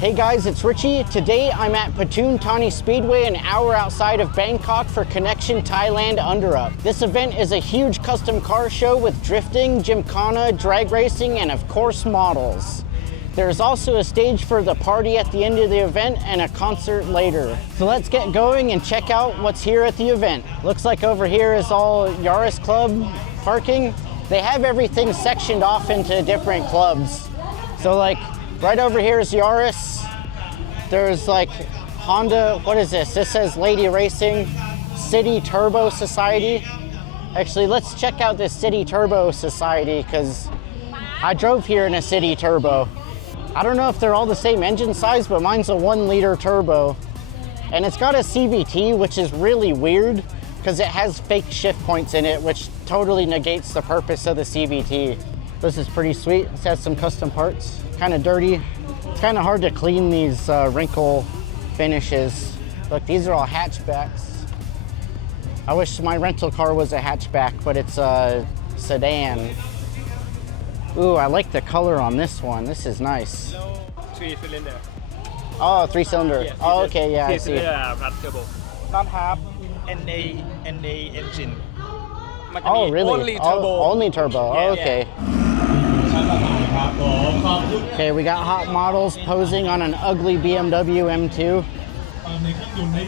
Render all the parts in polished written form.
Hey guys, it's Richie. Today I'm at Pattun Thani Speedway, an hour outside of Bangkok for Connection Thailand Under Up. This event is a huge custom car show with drifting, gymkhana, drag racing, and of course models. There's also a stage for the party at the end of the event and a concert later. So let's get going and check out what's here at the event. Looks like over here is all Yaris Club parking. They have everything sectioned off into different clubs. So like right over here is Yaris. There's like Honda, what is this? This says Lady Racing, City Turbo Society. Actually, let's check out this City Turbo Society because I drove here in a City Turbo. I don't know if they're all the same engine size, but mine's a 1-liter turbo. And it's got a CVT, which is really weird because it has fake shift points in it, which totally negates the purpose of the CVT. This is pretty sweet. It has some custom parts, kind of dirty. It's kind of hard to clean these wrinkle finishes. Look, these are all hatchbacks. I wish my rental car was a hatchback, but it's a sedan. Ooh, I like the color on this one. This is nice. 3-cylinder. Oh, 3-cylinder. Yeah, oh, okay, yeah, I see. turbo. Not have NA engine. Oh, really? Only turbo. Only turbo. Yeah, oh, okay. Okay, we got hot models posing on an ugly BMW M2.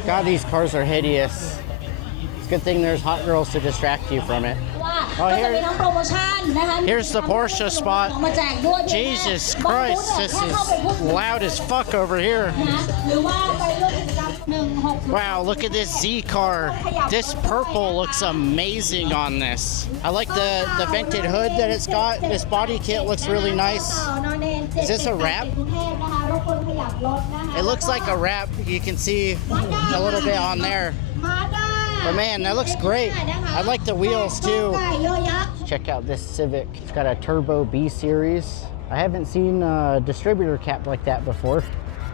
God, these cars are hideous. It's a good thing there's hot girls to distract you from it. Oh, here's the Porsche spot. Jesus Christ, this is loud as fuck over here. Wow, look at this Z car. This purple looks amazing on this. I like the vented hood that it's got. This body kit looks really nice. Is this a wrap? It looks like a wrap. You can see a little bit on there. But man, that looks great. I like the wheels too. Check out this Civic. It's got a turbo B series. I haven't seen a distributor cap like that before.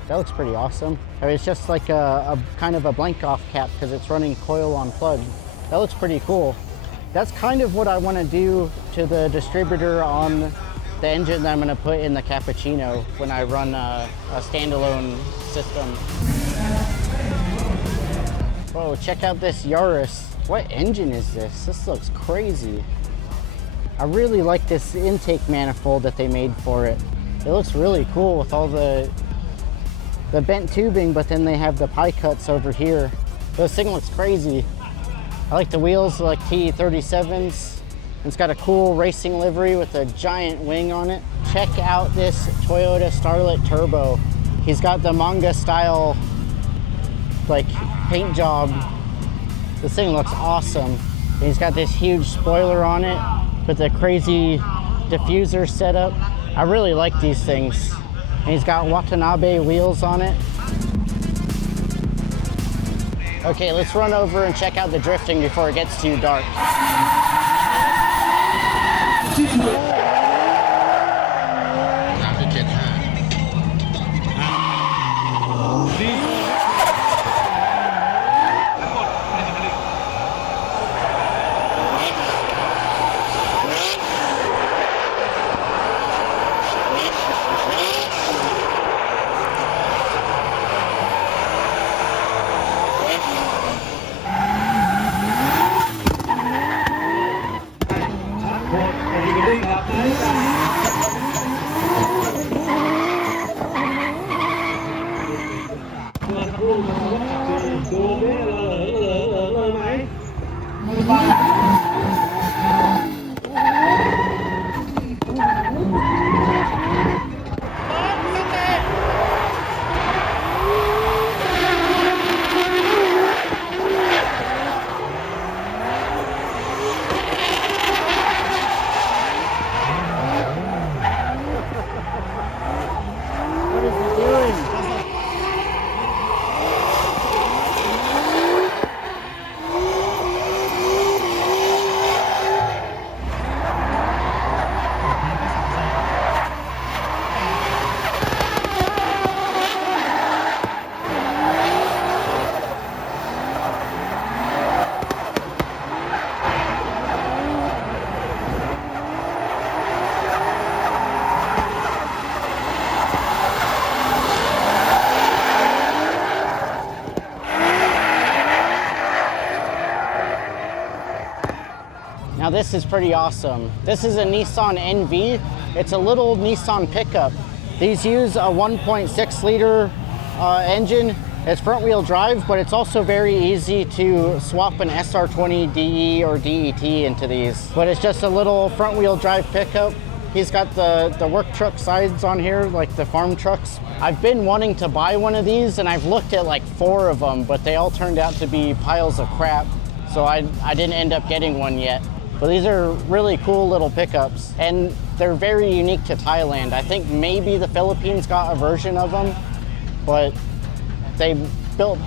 That looks pretty awesome. I mean, it's just like a kind of a blank off cap because it's running coil on plug. That looks pretty cool. That's kind of what I want to do to the distributor on the engine that I'm going to put in the Cappuccino when I run a standalone system. Whoa, check out this Yaris. What engine is this? This looks crazy. I really like this intake manifold that they made for it. It looks really cool with all the bent tubing, but then they have the pie cuts over here. This thing looks crazy. I like the wheels, like T37s. It's got a cool racing livery with a giant wing on it. Check out this Toyota Starlet Turbo. He's got the manga style like paint job. This thing looks awesome. And he's got this huge spoiler on it with a crazy diffuser setup. I really like these things. And he's got Watanabe wheels on it. Okay, let's run over and check out the drifting before it gets too dark. this is pretty awesome. This is a Nissan NV. It's a little Nissan pickup. These use a 1.6 liter engine. It's front wheel drive, but it's also very easy to swap an SR20 DE or DET into these. But it's just a little front wheel drive pickup. He's got the work truck sides on here, like the farm trucks. I've been wanting to buy one of these, and I've looked at like 4 of them, but they all turned out to be piles of crap. So I didn't end up getting one yet. But these are really cool little pickups, and they're very unique to Thailand. I think maybe the Philippines got a version of them, but they built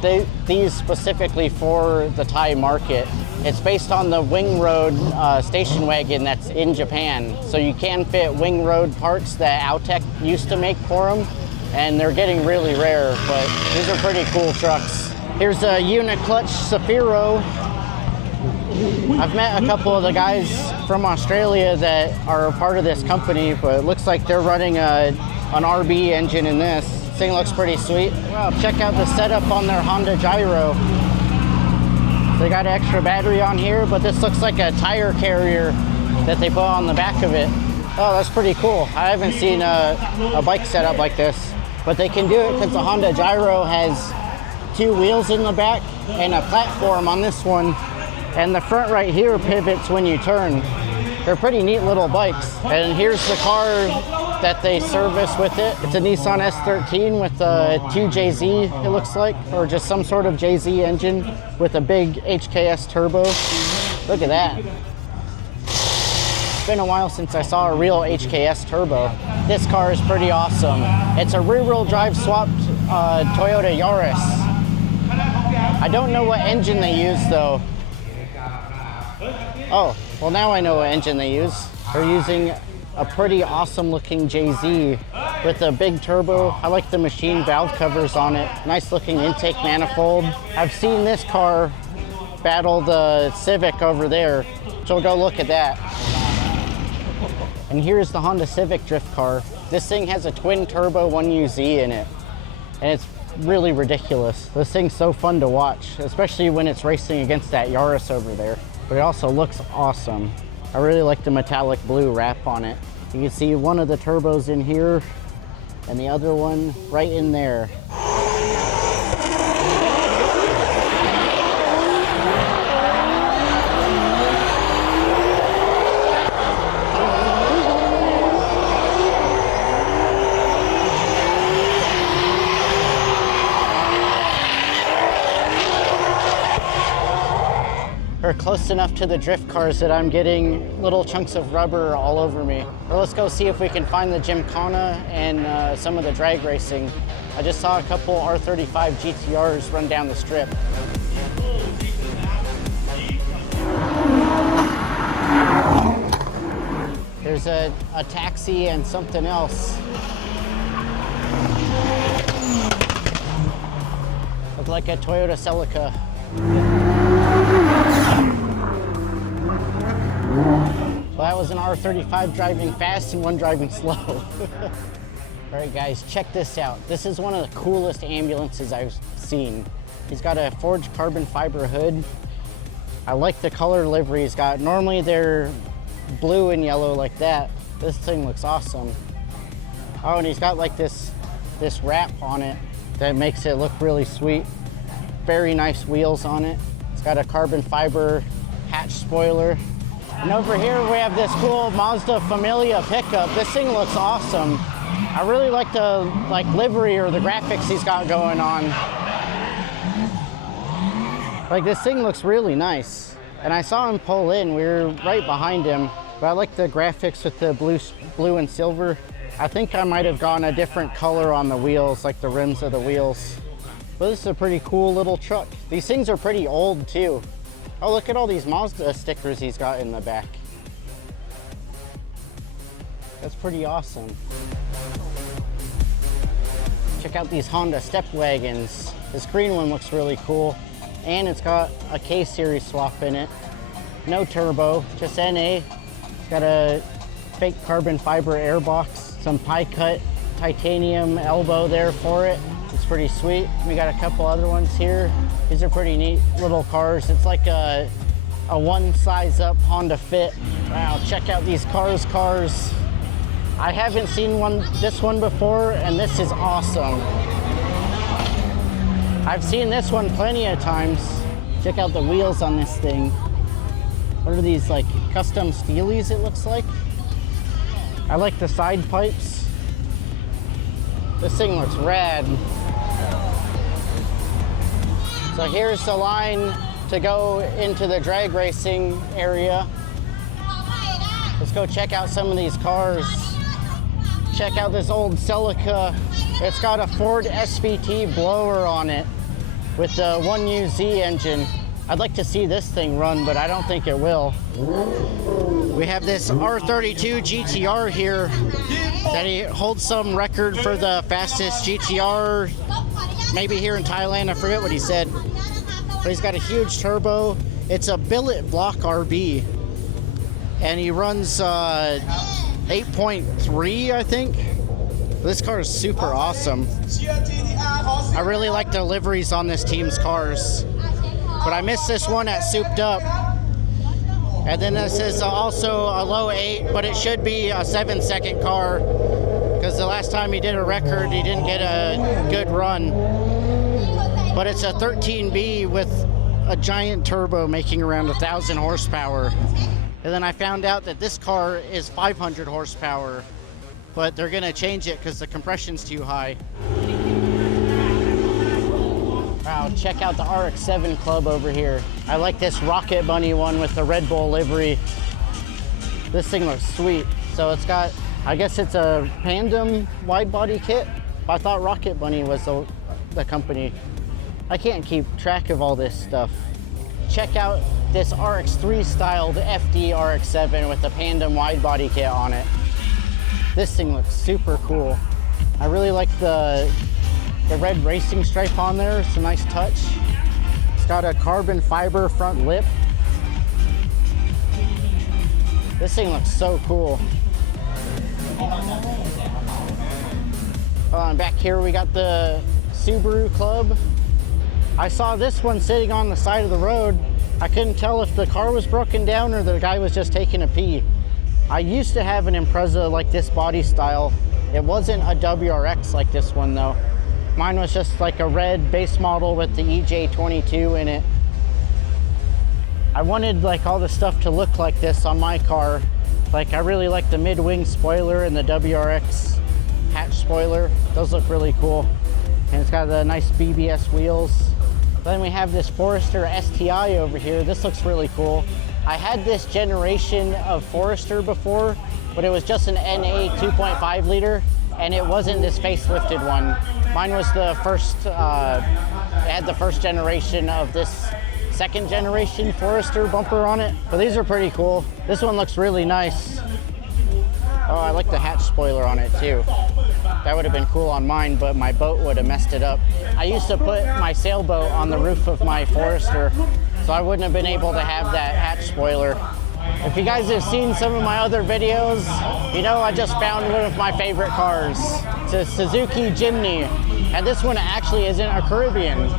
these specifically for the Thai market. It's based on the Wing Road station wagon that's in Japan. So you can fit Wing Road parts that Altec used to make for them, and they're getting really rare, but these are pretty cool trucks. Here's a Uniclutch Safiro. I've met a couple of the guys from Australia that are a part of this company, but it looks like they're running an RB engine in this. This thing looks pretty sweet. Well, check out the setup on their Honda Gyro. They got an extra battery on here, but this looks like a tire carrier that they put on the back of it. Oh, that's pretty cool. I haven't seen a bike setup like this, but they can do it because the Honda Gyro has 2 wheels in the back and a platform on this one. And the front right here pivots when you turn. They're pretty neat little bikes. And here's the car that they service with it. It's a Nissan S13 with a 2JZ, it looks like, or just some sort of JZ engine with a big HKS turbo. Look at that. It's been a while since I saw a real HKS turbo. This car is pretty awesome. It's a rear-wheel drive swapped Toyota Yaris. I don't know what engine they use though. Oh, well now I know what engine they use. They're using a pretty awesome looking JZ with a big turbo. I like the machine valve covers on it. Nice looking intake manifold. I've seen this car battle the Civic over there, so we'll go look at that. And here's the Honda Civic drift car. This thing has a twin turbo 1UZ in it, and it's really ridiculous. This thing's so fun to watch, especially when it's racing against that Yaris over there. But it also looks awesome. I really like the metallic blue wrap on it. You can see one of the turbos in here and the other one right in there. Or close enough to the drift cars that I'm getting little chunks of rubber all over me. Well, let's go see if we can find the Gymkhana and some of the drag racing. I just saw a couple R35 GTRs run down the strip. There's a taxi and something else. Looks like a Toyota Celica. Well, that was an R35 driving fast and one driving slow. All right, guys, check this out. This is one of the coolest ambulances I've seen. He's got a forged carbon fiber hood. I like the color livery he's got. Normally they're blue and yellow like that. This thing looks awesome. Oh, and he's got like this wrap on it that makes it look really sweet. Very nice wheels on it. It's got a carbon fiber hatch spoiler. And over here we have this cool Mazda Familia pickup. This thing looks awesome. I really like the livery or the graphics he's got going on. Like, this thing looks really nice. And I saw him pull in, we were right behind him. But I like the graphics with the blue and silver. I think I might have gone a different color on the wheels, like the rims of the wheels. But this is a pretty cool little truck. These things are pretty old too. Oh, look at all these Mazda stickers he's got in the back. That's pretty awesome. Check out these Honda step wagons. This green one looks really cool. And it's got a K-Series swap in it. No turbo, just NA. It's got a fake carbon fiber airbox, some pie cut titanium elbow there for it. It's pretty sweet. We got a couple other ones here. These are pretty neat little cars. It's like a a one size up Honda Fit. Wow, check out these cars. I haven't seen this one before, and this is awesome. I've seen this one plenty of times. Check out the wheels on this thing. What are these, like custom steelies it looks like? I like the side pipes. This thing looks rad. So here's the line to go into the drag racing area. Let's go check out some of these cars. Check out this old Celica. It's got a Ford SVT blower on it with the 1UZ engine. I'd like to see this thing run, but I don't think it will. We have this R32 GTR here that he holds some record for the fastest GTR, maybe here in Thailand, I forget what he said. But he's got a huge turbo. It's a billet block RB. And he runs 8.3, I think. This car is super awesome. I really like the liveries on this team's cars. But I missed this one at Souped Up. And then this is also a low 8, but it should be a 7-second car. Because the last time he did a record, he didn't get a good run. But it's a 13B with a giant turbo making around 1,000 horsepower. And then I found out that this car is 500 horsepower, but they're gonna change it because the compression's too high. Wow, check out the RX-7 Club over here. I like this Rocket Bunny one with the Red Bull livery. This thing looks sweet. So it's got, I guess it's a Pandem wide body kit. I thought Rocket Bunny was the company. I can't keep track of all this stuff. Check out this RX-3 styled FD RX-7 with the Pandem wide body kit on it. This thing looks super cool. I really like the red racing stripe on there. It's a nice touch. It's got a carbon fiber front lip. This thing looks so cool. And back here we got the Subaru Club. I saw this one sitting on the side of the road. I couldn't tell if the car was broken down or the guy was just taking a pee. I used to have an Impreza like this body style. It wasn't a WRX like this one though. Mine was just like a red base model with the EJ22 in it. I wanted like all the stuff to look like this on my car. Like I really like the mid-wing spoiler and the WRX hatch spoiler. Those look really cool. And it's got the nice BBS wheels. Then we have this Forester STI over here. This looks really cool. I had this generation of Forester before, but it was just an NA 2.5 liter, and it wasn't this facelifted one. Mine was the first, it had the first generation of this second generation Forester bumper on it. But these are pretty cool. This one looks really nice. Oh, I like the hatch spoiler on it too. That would have been cool on mine, but my boat would have messed it up. I used to put my sailboat on the roof of my Forester, so I wouldn't have been able to have that hatch spoiler. If you guys have seen some of my other videos, you know I just found one of my favorite cars. It's a Suzuki Jimny, and this one actually isn't a Caribbean.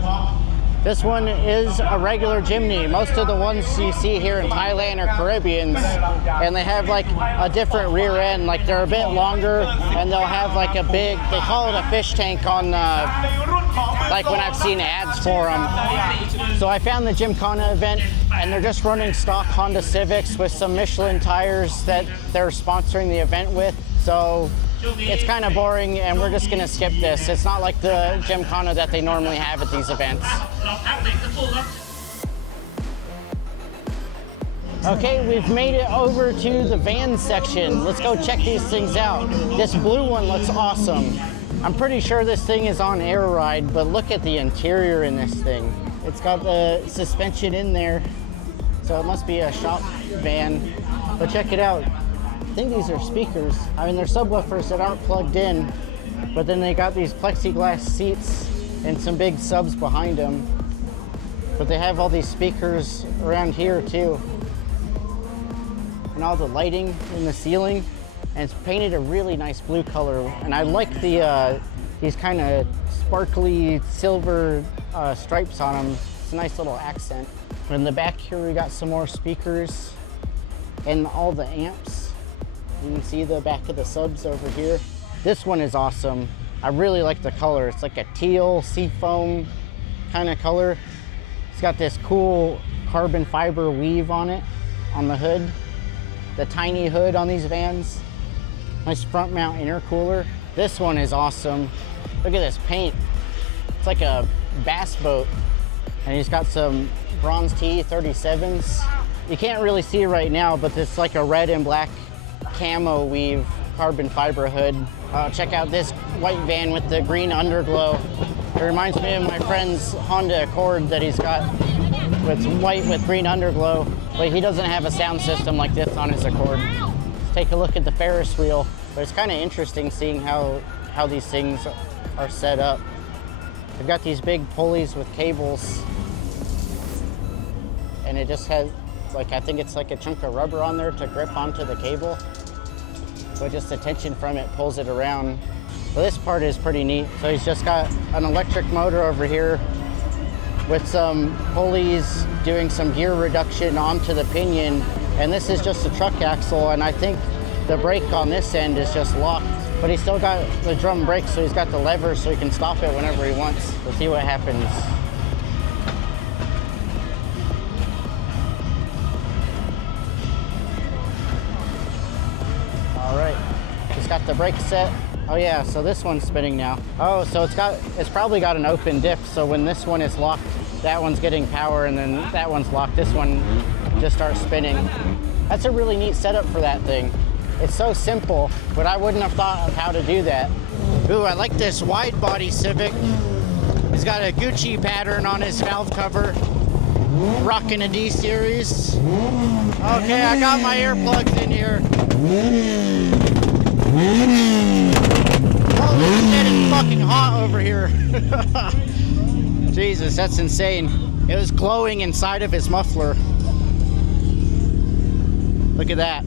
This one is a regular Jimny. Most of the ones you see here in Thailand are Caribbeans, and they have like a different rear end. Like they're a bit longer, and they'll have like a big, they call it a fish tank on, like when I've seen ads for them. So I found the Gymkhana event, and they're just running stock Honda Civics with some Michelin tires that they're sponsoring the event with. So it's kind of boring, and we're just gonna skip this. It's not like the Gymkhana that they normally have at these events. Okay, we've made it over to the van section. Let's go check these things out. This blue one looks awesome. I'm pretty sure this thing is on air ride, but look at the interior in this thing. It's got the suspension in there, so it must be a shop van. But check it out. I think these are speakers. I mean, they're subwoofers that aren't plugged in, but then they got these plexiglass seats and some big subs behind them. But they have all these speakers around here too. And all the lighting in the ceiling. And it's painted a really nice blue color. And I like the these kind of sparkly silver stripes on them. It's a nice little accent. In the back here, we got some more speakers and all the amps. You can see the back of the subs over here. This one is awesome. I really like the color. It's like a teal seafoam kind of color. It's got this cool carbon fiber weave on it, on the hood. The tiny hood on these vans. Nice front mount intercooler. This one is awesome. Look at this paint. It's like a bass boat. And he's got some bronze T37s. You can't really see it right now, but it's like a red and black camo weave carbon fiber hood. Check out this white van with the green underglow. It reminds me of my friend's Honda Accord that he's got. It's white with green underglow, but he doesn't have a sound system like this on his Accord. Let's take a look at the Ferris wheel. But it's kind of interesting seeing how these things are set up. They've got these big pulleys with cables, and it just has, like, I think it's like a chunk of rubber on there to grip onto the cable. So just the tension from it pulls it around. So this part is pretty neat. So he's just got an electric motor over here with some pulleys doing some gear reduction onto the pinion. And this is just a truck axle, and I think the brake on this end is just locked. But he's still got the drum brakes, so he's got the lever so he can stop it whenever he wants. We'll see what happens. All right, he's got the brake set. Oh yeah, so this one's spinning now. Oh, so it's probably got an open diff, so when this one is locked, that one's getting power, and then that one's locked, this one just starts spinning. That's a really neat setup for that thing. It's so simple, but I wouldn't have thought of how to do that. Ooh, I like this wide body Civic. He's got a Gucci pattern on his valve cover. Rocking a D series. Okay, I got my earplugs in here. Holy shit, it's fucking hot over here. Jesus, that's insane. It was glowing inside of his muffler. Look at that.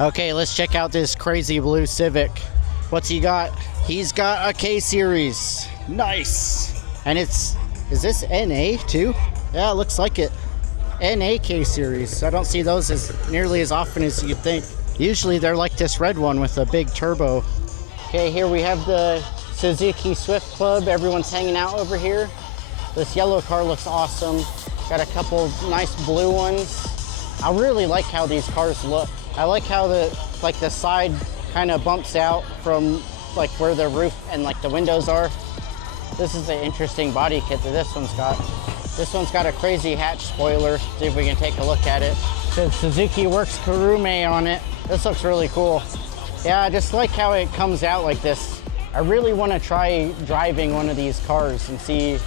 Okay, let's check out this crazy blue Civic. What's he got? He's got a K series. Nice. And is this NA too? Yeah, it looks like it. NA K series. I don't see those as nearly as often as you'd think. Usually they're like this red one with a big turbo. Okay, here we have the Suzuki Swift Club. Everyone's hanging out over here. This yellow car looks awesome. Got a couple nice blue ones. I really like how these cars look. I like how the side kind of bumps out from like where the roof and like the windows are. This is an interesting body kit that this one's got. This one's got a crazy hatch spoiler. See if we can take a look at it. It says Suzuki Works Kurume on it. This looks really cool. Yeah, I just like how it comes out like this. I really want to try driving one of these cars and see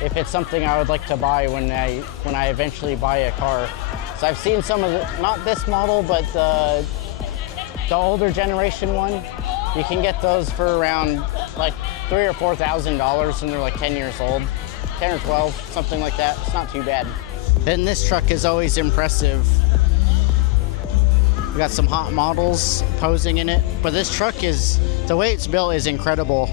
if it's something I would like to buy when I eventually buy a car. So I've seen some of the, not this model, but the older generation one. You can get those for around like $3,000 or $4,000, and they're like 10 years old, 10 or 12, something like that. It's not too bad. And this truck is always impressive. We got some hot models posing in it, but this truck is, the way it's built is incredible.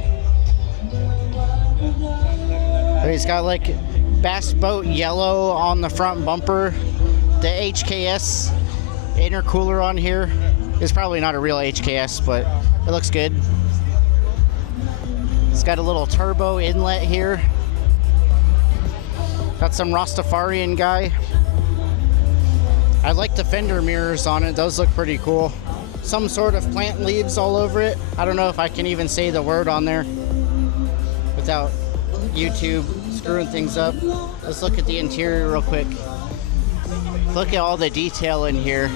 He's got like bass boat yellow on the front bumper. The HKS intercooler on here is probably not a real HKS, but it looks good. It's got a little turbo inlet here. Got some Rastafarian guy. I like the fender mirrors on it. Those look pretty cool. Some sort of plant leaves all over it. I don't know if I can even say the word on there without YouTube screwing things up. Let's look at the interior real quick. Look at all the detail in here.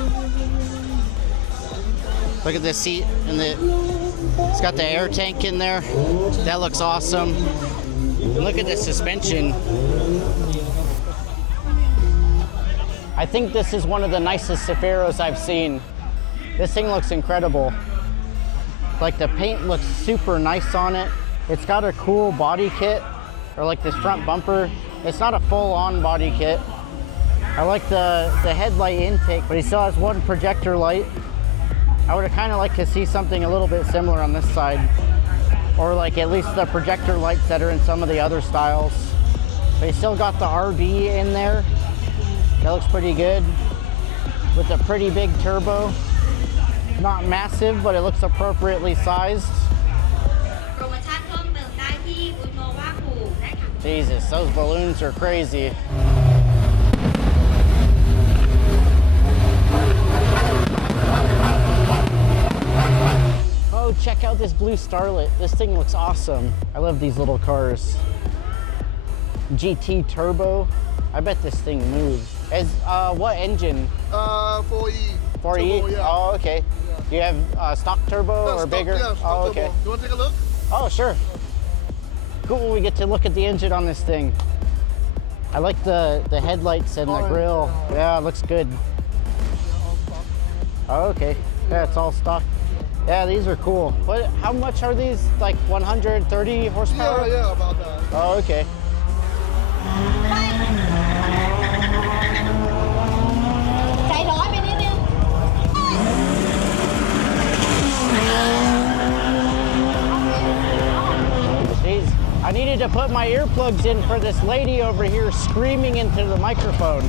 Look at the seat and it's got the air tank in there. That looks awesome. And look at the suspension. I think this is one of the nicest Ceferos I've seen. This thing looks incredible. Like the paint looks super nice on it. It's got a cool body kit, or like this front bumper. It's not a full-on body kit. I like the headlight intake, but he still has one projector light. I would have kind of liked to see something a little bit similar on this side, or like at least the projector lights that are in some of the other styles. But he still got the RB in there. That looks pretty good. With a pretty big turbo. Not massive, but it looks appropriately sized. Jesus, those balloons are crazy. Oh, check out this blue Starlet. This thing looks awesome. I love these little cars. GT Turbo. I bet this thing moves. Is what engine? 4E. 4E? Turbo, yeah. Oh, okay. Yeah. Do you have stock turbo or Stock, bigger? Yeah, stock oh, okay. turbo. You want to take a look? Oh, sure. Cool, we get to look at the engine on this thing. I like the headlights and the grill. Yeah, it looks good. Oh, okay. Yeah, it's all stock. Yeah, these are cool. What? How much are these? Like 130 horsepower? Yeah, about that. Oh, okay. Jeez, I needed to put my earplugs in for this lady over here screaming into the microphone.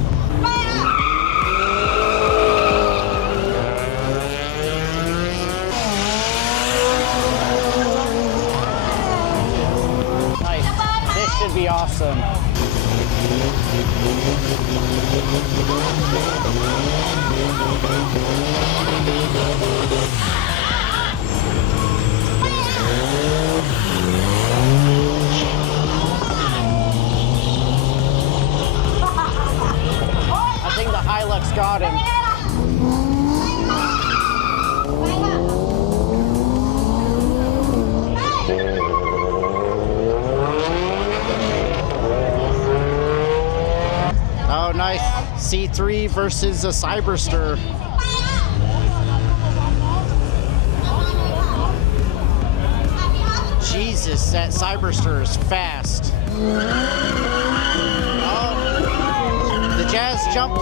Nice. This should be awesome. I think the Hilux got him. Oh, nice. C3 versus a Cyberster. Jesus, that Cyberster is fast. Oh, the Jazz jumped.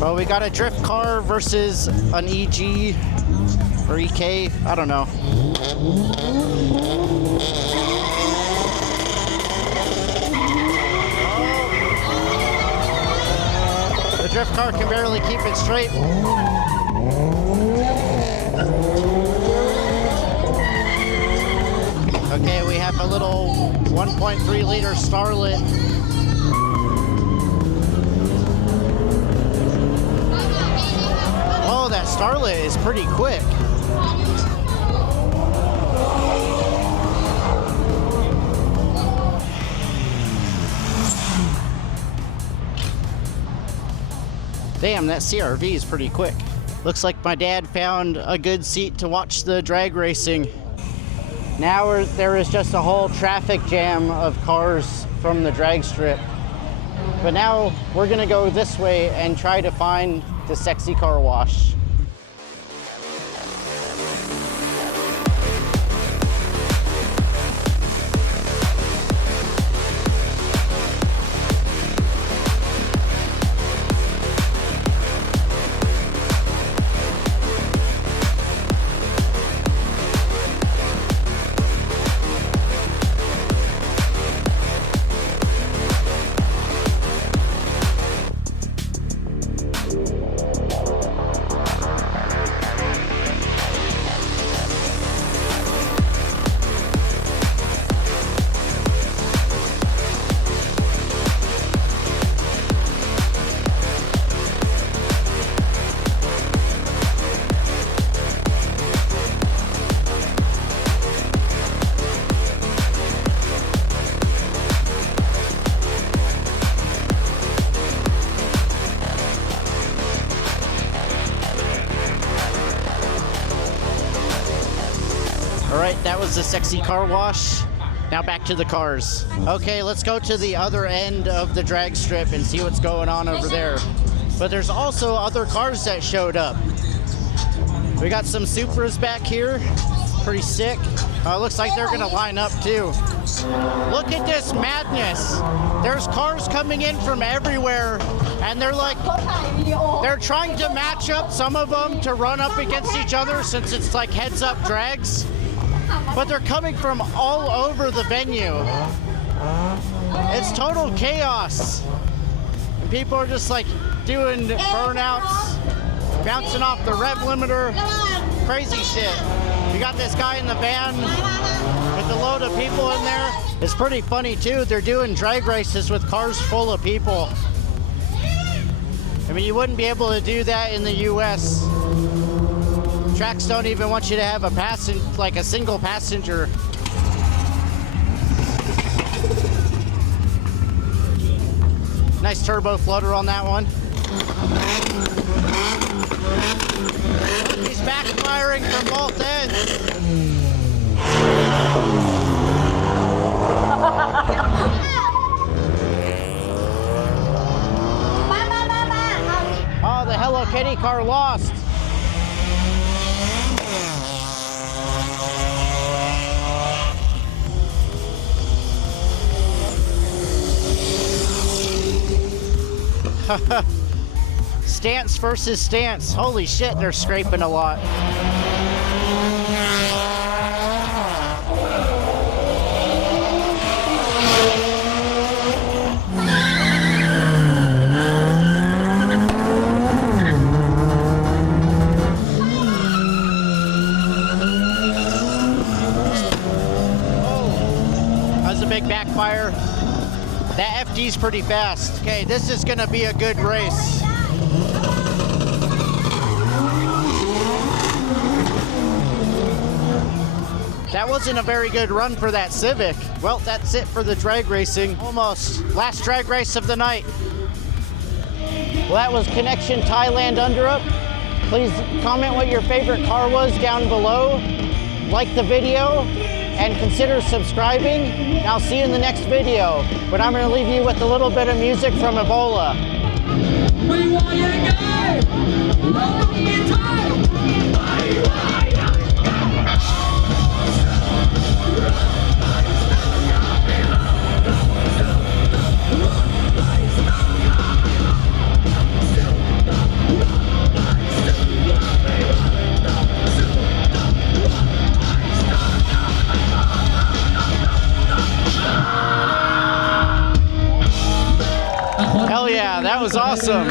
Well, we got a drift car versus an EG or EK. I don't know. The drift car can barely keep it straight. Okay, we have a little 1.3 liter Starlet. Oh, that Starlet is pretty quick. Damn, that CRV is pretty quick. Looks like my dad found a good seat to watch the drag racing. Now there is just a whole traffic jam of cars from the drag strip. But now we're gonna go this way and try to find the sexy car wash. All right, that was the sexy car wash. Now back to the cars. Okay, let's go to the other end of the drag strip and see what's going on over there. But there's also other cars that showed up. We got some Supras back here, pretty sick. Looks like they're gonna line up too. Look at this madness. There's cars coming in from everywhere, and they're trying to match up some of them to run up against each other since it's like heads up drags. but they're coming from all over the venue. It's total chaos. And people are just like doing burnouts, bouncing off the rev limiter, crazy shit. You got this guy in the van with a load of people in there. It's pretty funny too. They're doing drag races with cars full of people. I mean, you wouldn't be able to do that in the US. Tracks don't even want you to have a single passenger. Nice turbo floater on that one. He's backfiring from both ends. Oh, the Hello Kitty car lost. Stance versus stance. Holy shit, they're scraping a lot. That was a big backfire. That FD's pretty fast. Okay, this is gonna be a good race. That wasn't a very good run for that Civic. Well, that's it for the drag racing. Almost. Last drag race of the night. Well, that was Connection Thailand Under Up. Please comment what your favorite car was down below. Like the video and consider subscribing. And I'll see you in the next video. But I'm going to leave you with a little bit of music from Ebola. Hell yeah, that was awesome.